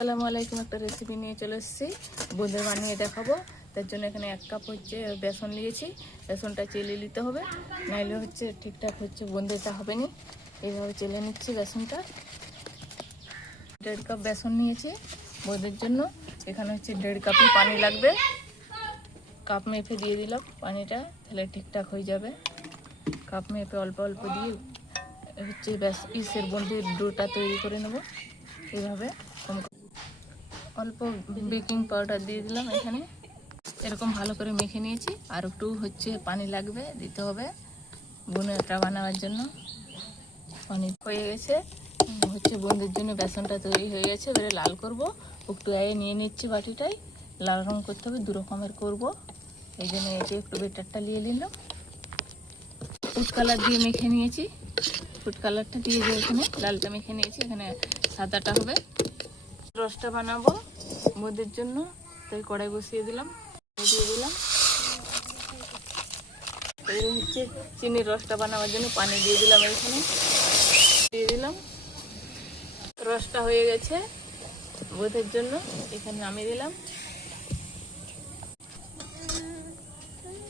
আসসালামু আলাইকুম। একটা রেসিপি নিয়ে চলে এসেছি, বোঁদে বানিয়ে দেখাবো। তার জন্য এখানে 1 কাপ বেসন নিয়েছি। বেসনটা চেলে নিতে হবে, নাইলে ঠিকঠাক বোঁদেটা হবে না। এইভাবে চেলে নিচ্ছি বেসনটা। 1.5 কাপ বেসন নিয়েছি বোঁদের জন্য। এখানে 1.5 কাপই পানি লাগবে। কাপ মেপে দিয়ে দিলাম পানিটা, তাহলে ঠিকঠাক হয়ে যাবে। কাপ মেপে অল্প অল্প দিয়ে বোঁদের ডোটা তৈরি করে নেব। এইভাবে অল্প বেকিং পাউডার দিয়ে দিলাম এখানে। এরকম ভালো করে মেখে নিয়েছি। আর একটু পানি লাগবে, দিতে হবে বোঁদেটা বানাবার জন্য। পানি হয়ে গেছে, বোঁদের জন্য বেসনটা তৈরি হয়ে গেছে। এবারে লাল করব। একটু নিয়ে নিচ্ছি বাটিটাই, লাল রং করতে হবে, 2 রকমের করবো। এই জন্য একটু বেটারটা নিয়ে নিলাম। ফুড কালার দিয়ে মেখে নিয়েছি। ফুড কালারটা দিয়ে এখানে লালটা মেখে নিয়েছি, এখানে সাদাটা হবে। রসটা বানাবো বোঁদের জন্য, তাই কড়াই বসিয়ে দিলাম, দিয়ে দিলাম। চিনির রসটা বানাবার জন্য পানি দিয়ে দিলাম, এইখানে দিয়ে দিলাম। রসটা হয়ে গেছে বোঁদের জন্য, এখানে নামিয়ে দিলাম।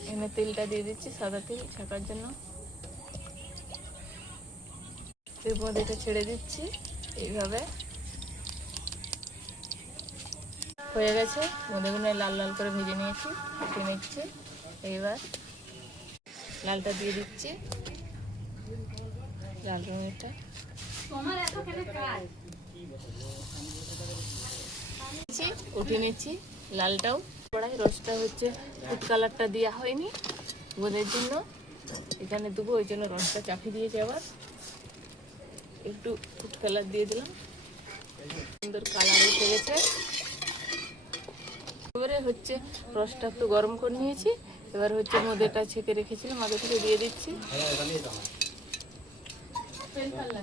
এখানে তেলটা দিয়ে দিচ্ছি, সাদা তেল ছাকার জন্য। বোঁদেটা ছেড়ে দিচ্ছি এইভাবে। হয়ে গেছে, বোঁদেগুলো লাল লাল করে ভেজে নিয়েছি, উঠে নিচ্ছি। এইবার লালটা দিয়ে দিচ্ছি, লাল রঙেরটা উঠে নিচ্ছি। লালটাও কড়াই রসটা ফুড কালারটা দেওয়া হয়নি বোঁদের জন্য, এখানে দেবো। ওই জন্য রসটা চাপিয়ে দিয়েছি। আবার একটু ফুড কালার দিয়ে দিলাম, সুন্দর কালার উঠে গেছে। এবারে রসটা একটু গরম করে নিয়েছি। এবার বোঁদেটা ছেঁকে রেখেছিলাম আগে থেকে, দিয়ে দিচ্ছি,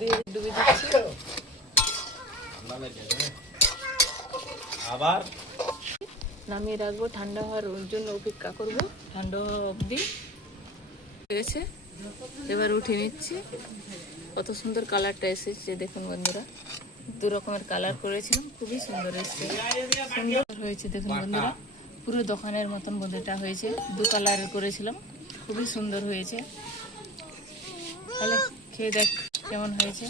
দিয়ে ডুবে দিচ্ছি। আবার নামিয়ে রাখবো, ঠান্ডা হওয়ার জন্য অপেক্ষা করবো, ঠান্ডা হওয়া অবধি। হয়েছে, এবার উঠে নিচ্ছি। কত সুন্দর কালারটা এসেছে দেখুন বন্ধুরা। 2 রকমের কালার করেছিলাম, খুবই সুন্দর এসেছে, সুন্দর হয়েছে দেখুন বন্ধুরা। পুরো দোকানের মতন বোঁদেটা হয়েছে। 2 কালারের করেছিলাম, খুবই সুন্দর হয়েছে। তাহলে খেয়ে দেখ কেমন হয়েছে।